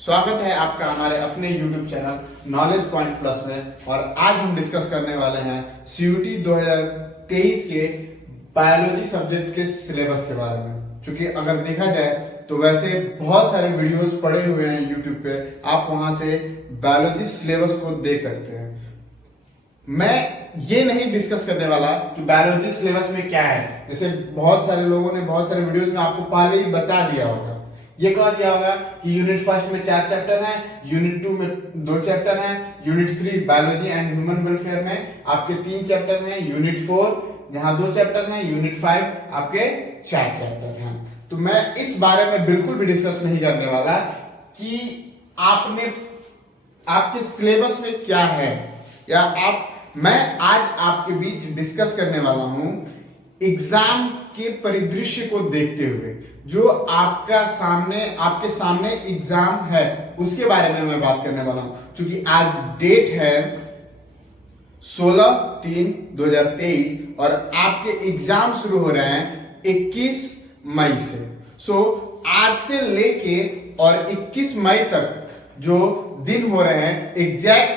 स्वागत है आपका हमारे अपने YouTube channel knowledge point plus में। और आज हम डिस्कस करने वाले हैं CUET 2023 के बायोलॉजी सब्जेक्ट के सिलेबस के बारे में। क्योंकि अगर देखा जाए तो वैसे बहुत सारे वीडियोस पड़े हुए हैं YouTube पे, आप वहां से बायोलॉजी सिलेबस को देख सकते हैं। मैं ये नहीं डिस्कस करने वाला कि बायोलॉजी सिलेबस में क्या है, जैसे बहुत सारे लोगों ने बहुत सारे वीडियोस में आपको पहले ही बता दिया होगा। ये कह दिया होगा कि यूनिट फर्स्ट में 4 चैप्टर हैं, यूनिट 2 में 2 चैप्टर हैं, unit 3 biology and human welfare में आपके 3 चैप्टर हैं, यूनिट 4 जहां 2 चैप्टर हैं, यूनिट 5 आपके 4 चैप्टर हैं। तो मैं इस बारे में बिल्कुल भी डिस्कस नहीं करने वाला कि आपके सिलेबस में क्या है, या मैं आज आपके बीच डिस्कस करने वाला हूं एग्जाम के परिदृश्य को देखते हुए। जो आपके सामने एग्जाम है उसके बारे में मैं बात करने वाला हूं। क्योंकि आज डेट है 16/3/2023 और आपके एग्जाम शुरू हो रहे हैं 21 मई से। आज से लेके और 21 मई तक जो दिन हो रहे हैं, एग्जैक्ट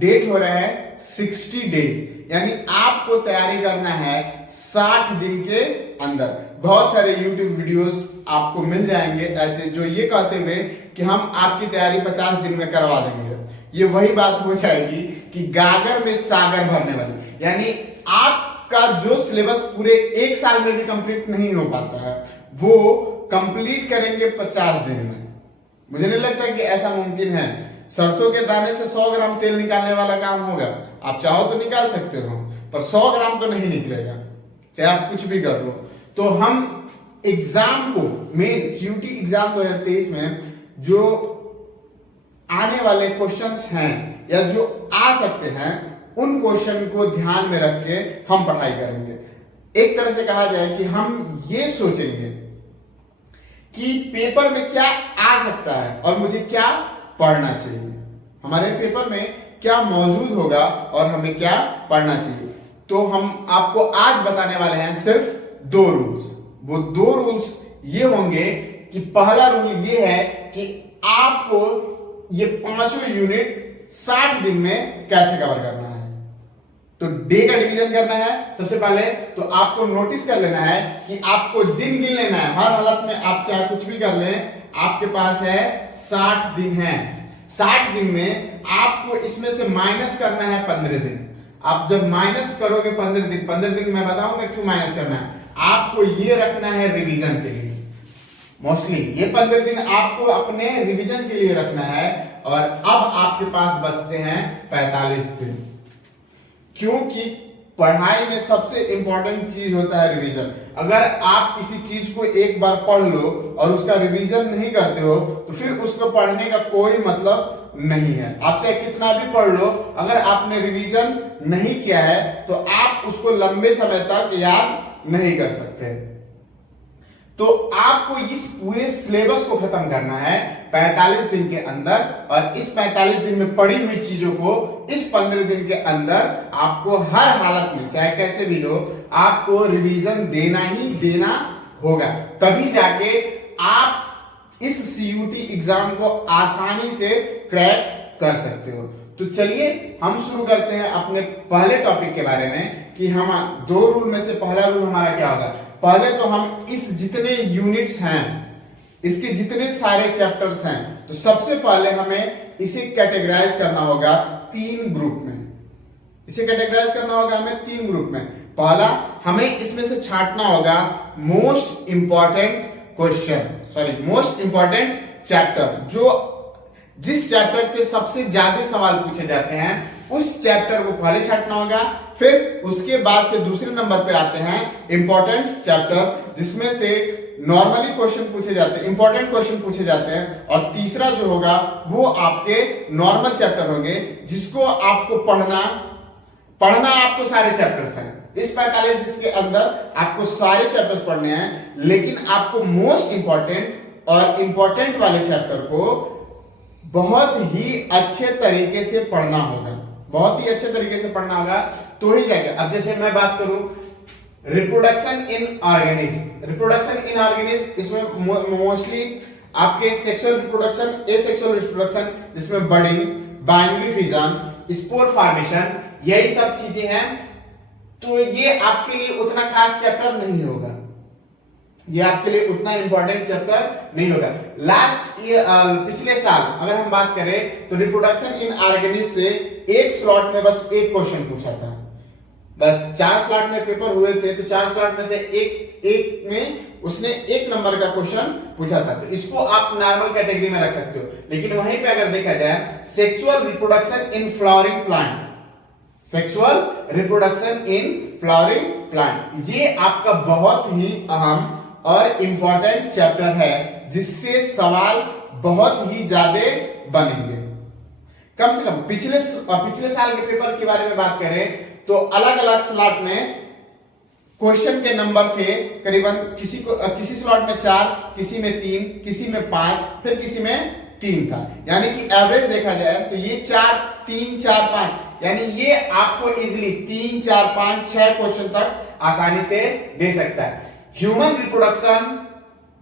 डेट हो रहा है 60 डेज, यानी आपको तैयारी करना है 60 दिन के अंदर। बहुत सारे YouTube वीडियोस आपको मिल जाएंगे ऐसे जो ये कहते हुए कि हम आपकी तैयारी 50 दिन में करवा देंगे। ये वही बात हो जाएगी कि गागर में सागर भरने वाली, यानी आपका जो सिलेबस पूरे 1 साल में भी कंप्लीट नहीं हो पाता है वो कंप्लीट करेंगे 50 दिन में। मुझे नहीं लगता कि ऐसा मुमकिन है। सरसों के दाने से 100 ग्राम तेल निकालने वाला काम होगा। आप चाहो तो निकाल सकते हो, पर 100 ग्राम तो नहीं निकलेगा, चाहे आप कुछ भी कर लो। तो हम एग्जाम को मेन CUET एग्जाम 2023 में जो आने वाले क्वेश्चंस हैं या जो आ सकते हैं उन क्वेश्चन को ध्यान में रख के हम पढ़ाई करेंगे। एक तरह से कहा जाए कि हम ये सोचेंगे कि पेपर में क्या आ सकता है और मुझे क्या पढ़ना चाहिए, हमारे पेपर में क्या मौजूद होगा और हमें क्या पढ़ना चाहिए। तो हम आपको आज बताने वाले हैं सिर्फ 2 रूल्स। वो 2 रूल्स ये होंगे कि पहला रूल ये है कि आपको ये 5 यूनिट 60 दिन में कैसे कवर करना है। तो डे का डिवीजन करना है। सबसे पहले तो आपको नोटिस कर लेना है कि आपको दिन गिन लेना है। हर हालत में आप चाहे कुछ भी कर लें, आपके पास है 60 दिन है। 60 दिन में आपको इसमें से माइनस करना है 15 दिन। आप जब माइनस करोगे 15 दिन मैं बताऊंगा क्यों माइनस करना है। आपको ये रखना है रिवीजन के लिए। मोस्टली ये 15 दिन आपको अपने रिवीजन के लिए रखना है। और अब आपके पास बचते हैं 45 दिन, क्योंकि पढ़ाई में सबसे इंपॉर्टेंट चीज होता है रिवीजन। अगर आप किसी चीज को एक बार पढ़ लो और उसका रिवीजन नहीं करते हो तो फिर उसको पढ़ने का कोई मतलब नहीं है। आप चाहे कितना भी पढ़ लो, अगर आपने रिवीजन नहीं किया है तो आप उसको लंबे समय तक याद नहीं कर सकते। तो आपको इस पूरे सिलेबस को खत्म करना है 45 दिन के अंदर, और इस 45 दिन में पढ़ी हुई चीजों को इस 15 दिन के अंदर आपको हर हालत में चाहे कैसे भी हो आपको रिवीजन देना ही देना होगा। तभी जाके आप इस CUET एग्जाम को आसानी से क्रैक कर सकते हो। तो चलिए हम शुरू करते हैं अपने पहले टॉपिक के बारे में कि हम 2 रूल में से पहला रूल हमारा क्या होगा। पहले तो हम इस जितने यूनिट्स हैं, इसके जितने सारे चैप्टर्स हैं, तो सबसे पहले हमें इसे कैटेगराइज करना होगा 3 ग्रुप में। इसे कैटेगराइज करना होगा हमें 3 ग्रुप में। पहला, हमें इसमें से छांटना होगा मोस्ट इंपॉर्टेंट चैप्टर। जिस चैप्टर से सबसे ज्यादा सवाल पूछे जाते हैं उस चैप्टर को पहले छांटना होगा। फिर उसके बाद से दूसरे नंबर पे आते हैं इंपॉर्टेंट चैप्टर, जिसमें से नॉर्मली क्वेश्चन पूछे जाते हैं, इंपॉर्टेंट क्वेश्चन पूछे जाते हैं। और तीसरा जो होगा वो आपके नॉर्मल चैप्टर होंगे, जिसको आपको पढ़ना आपको सारे चैप्टर्स हैं। इस 45 दिन के अंदर आपको सारे चैप्टर्स पढ़ने हैं, लेकिन आपको मोस्ट इंपॉर्टेंट और इंपॉर्टेंट वाले चैप्टर को बहुत ही अच्छे तरीके से पढ़ना होगा, बहुत ही अच्छे तरीके से पढ़ना होगा। तो ही जाएगा। अब जैसे मैं बात करूं रिप्रोडक्शन इन ऑर्गेनिज्म, इसमें मोस्टली आपके सेक्सुअल रिप्रोडक्शन, एसेक्सुअल रिप्रोडक्शन जिसमें बर्डिंग, बाइनरी फिजन, स्पोर फॉर्मेशन, यही सब चीजें हैं। तो ये आपके लिए उतना खास चैप्टर नहीं होगा, ये आपके लिए उतना इंपॉर्टेंट चैप्टर नहीं होगा। लास्ट ईयर पिछले साल अगर हम बात करें तो रिप्रोडक्शन इन ऑर्गेनिज्म से एक स्लॉट में बस एक क्वेश्चन पूछा था, बस 4 स्लॉट में पेपर हुए थे, तो 4 स्लॉट में से एक में उसने 1 नंबर का क्वेश्चन पूछा था। तो इसको आप नॉर्मल कैटेगरी में रख सकते हो। लेकिन वहीं पे अगर देखा जाए sexual reproduction in flowering plant, sexual reproduction in flowering plant, ये आपका बहुत ही अहम और इंपॉर्टेंट चैप्टर है, जिससे सवाल बहुत ही ज्यादा बनेंगे। कम से कम पिछले साल के पेपर के बारे में बात करें तो अलग अलग स्लॉट में क्वेश्चन के नंबर थे करीबन, किसी स्लॉट में 4, किसी में 3, किसी में 5, फिर किसी में 3 था। यानी कि एवरेज देखा जाए तो ये 4, 3, 4, 5, यानी ये आपको इजीली 3, 4, 5, 6 क्वेश्चन तक आसानी से दे सकता है। ह्यूमन रिप्रोडक्शन,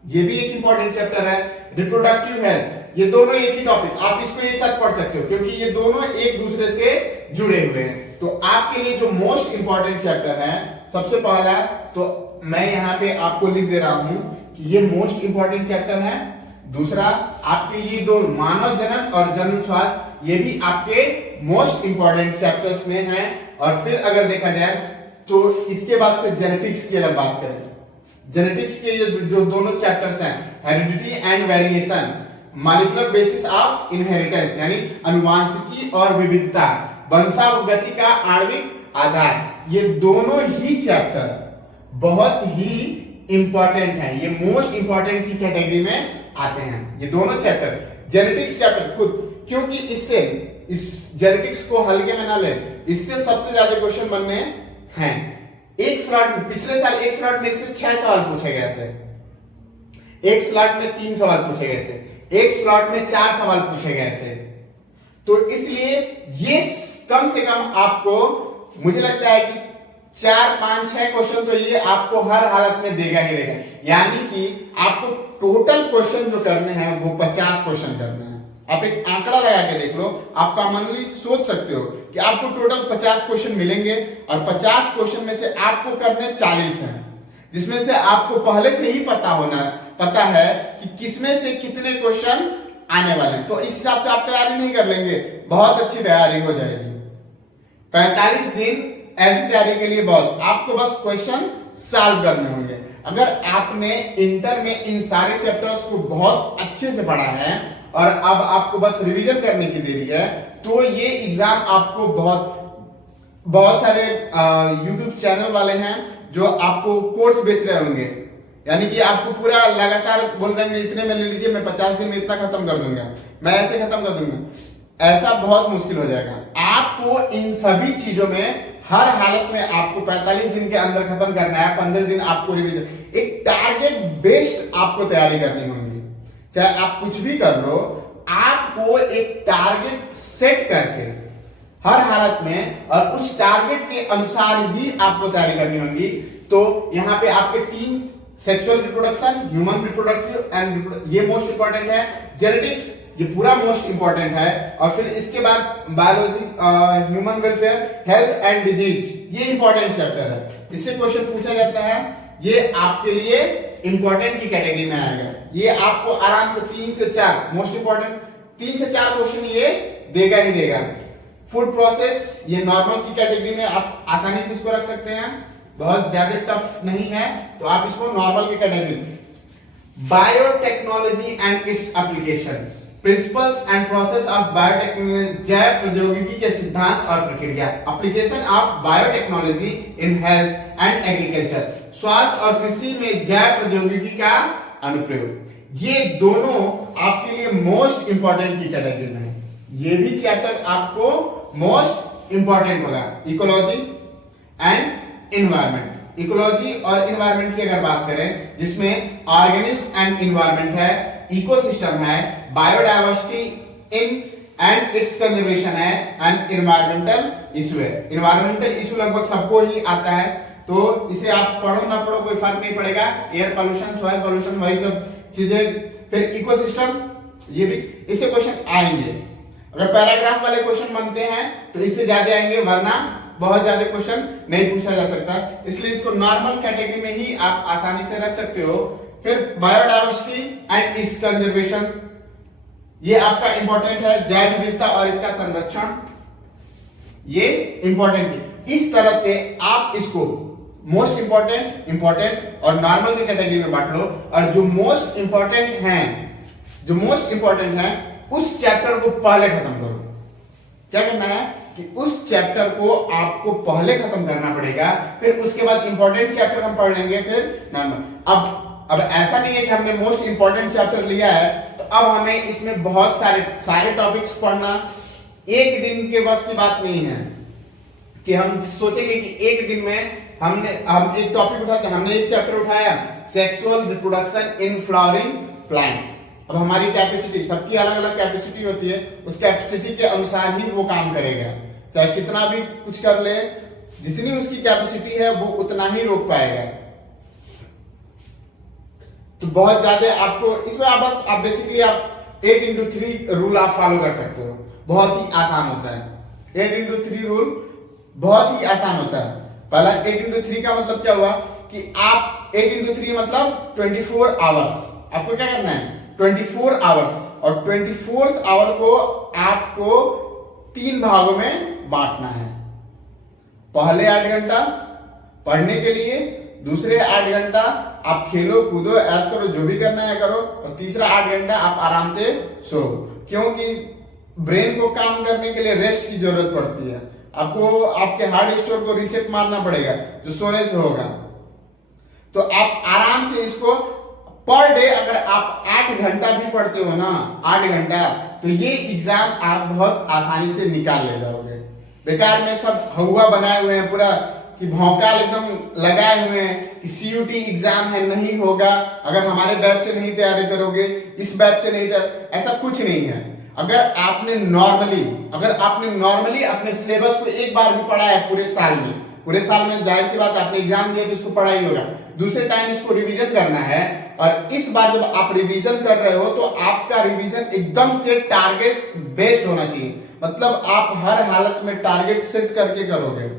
ये भी एक इंपॉर्टेंट चैप्टर है। रिप्रोडक्टिव हेल्थ, ये दोनों एक ही टॉपिक, आप इसको एक साथ पढ़ सकते हो क्योंकि ये दोनों एक दूसरे से जुड़े हुए हैं। तो आपके लिए जो मोस्ट इंपॉर्टेंट चैप्टर है, सबसे पहला तो मैं यहां पे आपको लिख दे रहा हूं कि ये मोस्ट इंपॉर्टेंट चैप्टर है। दूसरा आपके ये दो मानव जनन और जन्म स्वास्थ्य, ये भी आपके मोस्ट इंपॉर्टेंट चैप्टर्स में हैं। और फिर अगर देखा जाए तो इसके बाद से जेनेटिक्स की अगर बात करें, जेनेटिक्स के जो दोनों चैप्टर्स हैं, heredity and variation, molecular basis of inheritance यानी अनुवांशिकी और विविधता, वंशानुगति का आणविक आधार, ये दोनों ही चैप्टर बहुत ही इंपॉर्टेंट हैं। ये मोस्ट इंपॉर्टेंट की कैटेगरी में आते हैं ये दोनों चैप्टर। जेनेटिक्स चैप्टर खुद, क्योंकि इससे इस जेनेटिक्स को हल्के में ना ले, इससे सबसे ज्यादा क्वेश्चन बनने हैं। एक स्लॉट में पिछले साल एक स्लॉट में इससे 6 सवाल पूछे गए थे, एक स्लॉट में 3 सवाल पूछे गए थे, एक स्लॉट में 4 सवाल पूछे गए थे। तो इसलिए ये कम से कम आपको, मुझे लगता है कि 4, 5, 6 क्वेश्चन तो ये आपको हर हालत में देगा ही देगा। यानी कि आपको टोटल क्वेश्चन जो करने हैं वो 50 क्वेश्चन करने हैं। आप एक आंकड़ा लगा के देख लो, आप कॉमनली सोच सकते हो कि आपको टोटल 50 क्वेश्चन मिलेंगे और 50 क्वेश्चन में से आपको करने 40 हैं, जिसमें से आपको पहले से ही पता है कि किसमें से कितने क्वेश्चन आने वाले हैं। तो इस हिसाब से आप तैयारी नहीं कर लेंगे, बहुत अच्छी तैयारी हो जाएगी। 45 दिन ऐसी तैयारी के लिए बहुत, आपको बस क्वेश्चन सॉल्व करने होंगे। अगर आपने इंटर में इन सारे चैप्टर्स को बहुत अच्छे से पढ़ा है और अब आपको बस रिवीजन करने की देरी है, तो ये एग्जाम आपको बहुत सारे यूट्यूब चैनल वाले हैं जो आपको कोर्स बेच रहे होंगे, यानी कि आपको पूरा लगातार बोल रहे हैं इतने में ले लीजिए, मैं 50 दिन में इतना खत्म कर दूंगा, मैं ऐसे खत्म कर दूंगा। ऐसा बहुत मुश्किल हो जाएगा। आपको इन सभी चीजों में हर हालत में आपको 45 दिन के अंदर खत्म करना है। 15 दिन आपको रिवीजन, एक टारगेट बेस्ड आपको तैयारी करनी होगी। चाहे आप कुछ भी कर लो, आपको एक टारगेट सेट करके हर हालत में और उस टारगेट के अनुसार ही आपको तैयारी करनी होगी। तो यहाँ पे आपके 3 sexual reproduction, human reproductive and ये मोस्ट इंपॉर्टेंट है, जेनेटिक्स ये पूरा मोस्ट इंपॉर्टेंट है, और फिर इसके बाद biology, human welfare, health and disease, ये इंपॉर्टेंट चैप्टर है। इससे क्वेश्चन पूछा जाता है, ये आपके लिए इंपॉर्टेंट की कैटेगरी में आएगा। ये आपको आराम से 3 से 4 मोस्ट इंपॉर्टेंट 3 से 4 क्वेश्चन ये देगा ही देगा। फूड प्रोसेस, ये नॉर्मल की कैटेगरी में आप आसानी से इसको रख सकते हैं, बहुत ज्यादा टफ नहीं है, तो आप इसको नॉर्मल की category. Biotechnology and it's applications, principles and process of biotechnology, जैव प्रौद्योगिकी के सिद्धांत और प्रक्रिया, application of biotechnology in health and agriculture, स्वास्थ्य और कृषि में जैव प्रौद्योगिकी का अनुप्रयोग। ये दोनों आपके लिए मोस्ट इंपॉर्टेंट की कैटेगरी में है। ये भी चैप्टर आपको मोस्ट इंपॉर्टेंट होगा। इकोलॉजी एंड इन्वायरमेंट, इकोलॉजी और इन्वायरमेंट की अगर बात करें, जिसमें ऑर्गेनिज्म एंड इन्वायरमेंट है, इकोसिस्टम है, biodiversity in and it's conservation है, एंड इन्वायरमेंटल इशू है। इन्वायरमेंटल इशू लगभग सबको ही आता है, तो इसे आप पढ़ो ना पढ़ो कोई फर्क नहीं पड़ेगा। एयर पोल्यूशन, सॉइल पोल्यूशन, वही सब चीजें फिर इकोसिस्टम, ये भी इससे क्वेश्चन आएंगे। अगर पैराग्राफ वाले क्वेश्चन बनते हैं तो इससे ज्यादा आएंगे, वरना बहुत ज्यादा क्वेश्चन नहीं पूछा जा सकता, इसलिए इसको नॉर्मल कैटेगरी में ही आप आसानी से रख सकते हो। फिर बायोडायवर्सिटी एंड इट्स कंजर्वेशन, ये आपका इंपॉर्टेंट है, जैव विविधता और इसका संरक्षण, ये इंपॉर्टेंट है। इस तरह से आप इसको मोस्ट इंपॉर्टेंट, इंपॉर्टेंट और नॉर्मल की कैटेगरी में बांट लो, और जो मोस्ट इंपॉर्टेंट है उस चैप्टर को पहले खत्म करो। क्या करना है कि उस चैप्टर को आपको पहले खत्म करना पड़ेगा, फिर उसके बाद इंपॉर्टेंट चैप्टर हम पढ़ लेंगे, फिर नॉर्मल। अब ऐसा नहीं है कि हमने मोस्ट इंपॉर्टेंट चैप्टर लिया है तो अब हमें इसमें बहुत सारे टॉपिक्स पढ़ना एक दिन के बस की बात नहीं है कि हम सोचेंगे कि एक दिन में हम एक टॉपिक उठाते हैं। हमने एक चैप्टर उठाया sexual reproduction in flowering plant. अब हमारी कैपेसिटी, सबकी अलग अलग कैपेसिटी होती है, उस कैपेसिटी के अनुसार ही वो काम करेगा, चाहे कितना भी कुछ कर ले, जितनी उसकी कैपेसिटी है वो उतना ही रोक पाएगा। तो बहुत ज्यादा आपको इसमें आप बेसिकली आप 8x3 रूल आप फॉलो कर सकते हो, बहुत ही आसान होता है। 8x3 रूल बहुत ही आसान होता है। पहला 8x3 का मतलब क्या हुआ कि आप 8x3 मतलब 24 आवर्स, आपको क्या करना है 24 आवर्स, और 24 आवर को आपको 3 भागों में बांटना है। पहले 8 घंटा पढ़ने के लिए, दूसरे 8 घंटा आप खेलो कूदो ऐश करो, जो भी करना है करो, और तीसरा 8 घंटा आप आराम से सो, क्योंकि ब्रेन को काम करने के लिए रेस्ट की जरूरत पड़ती है। आपको आपके हार्ड स्टोर को रीसेट मारना पड़ेगा, जो सोने से होगा। तो आप आराम से इसको पर डे अगर आप 8 घंटा भी पढ़ते हो ना, 8 घंटा, तो ये एग्जाम आप बहुत आसानी से निकाल ले जाओगे। बेकार में सब हवा बनाए हुए हैं पूरा कि भौकाल एकदम लगाए हुए हैं कि सीयूटी एग्जाम है, नहीं होगा अगर हमारे बैच से नहीं तैयारी करोगे, इस बैच से नहीं तैयार, ऐसा कुछ नहीं है। अगर आपने नॉर्मली अपने सिलेबस को एक बार भी पढ़ा है पूरे साल में जाहिर सी बात आपने एग्जाम दिया तो इसको पढ़ा ही होगा। दूसरे टाइम इसको रिवीजन करना है, और इस बार जब आप रिवीजन कर रहे हो तो आपका रिवीजन एकदम से टारगेट बेस्ड होना चाहिए, मतलब आप हर हालत में टारगेट सेट करके करोगे।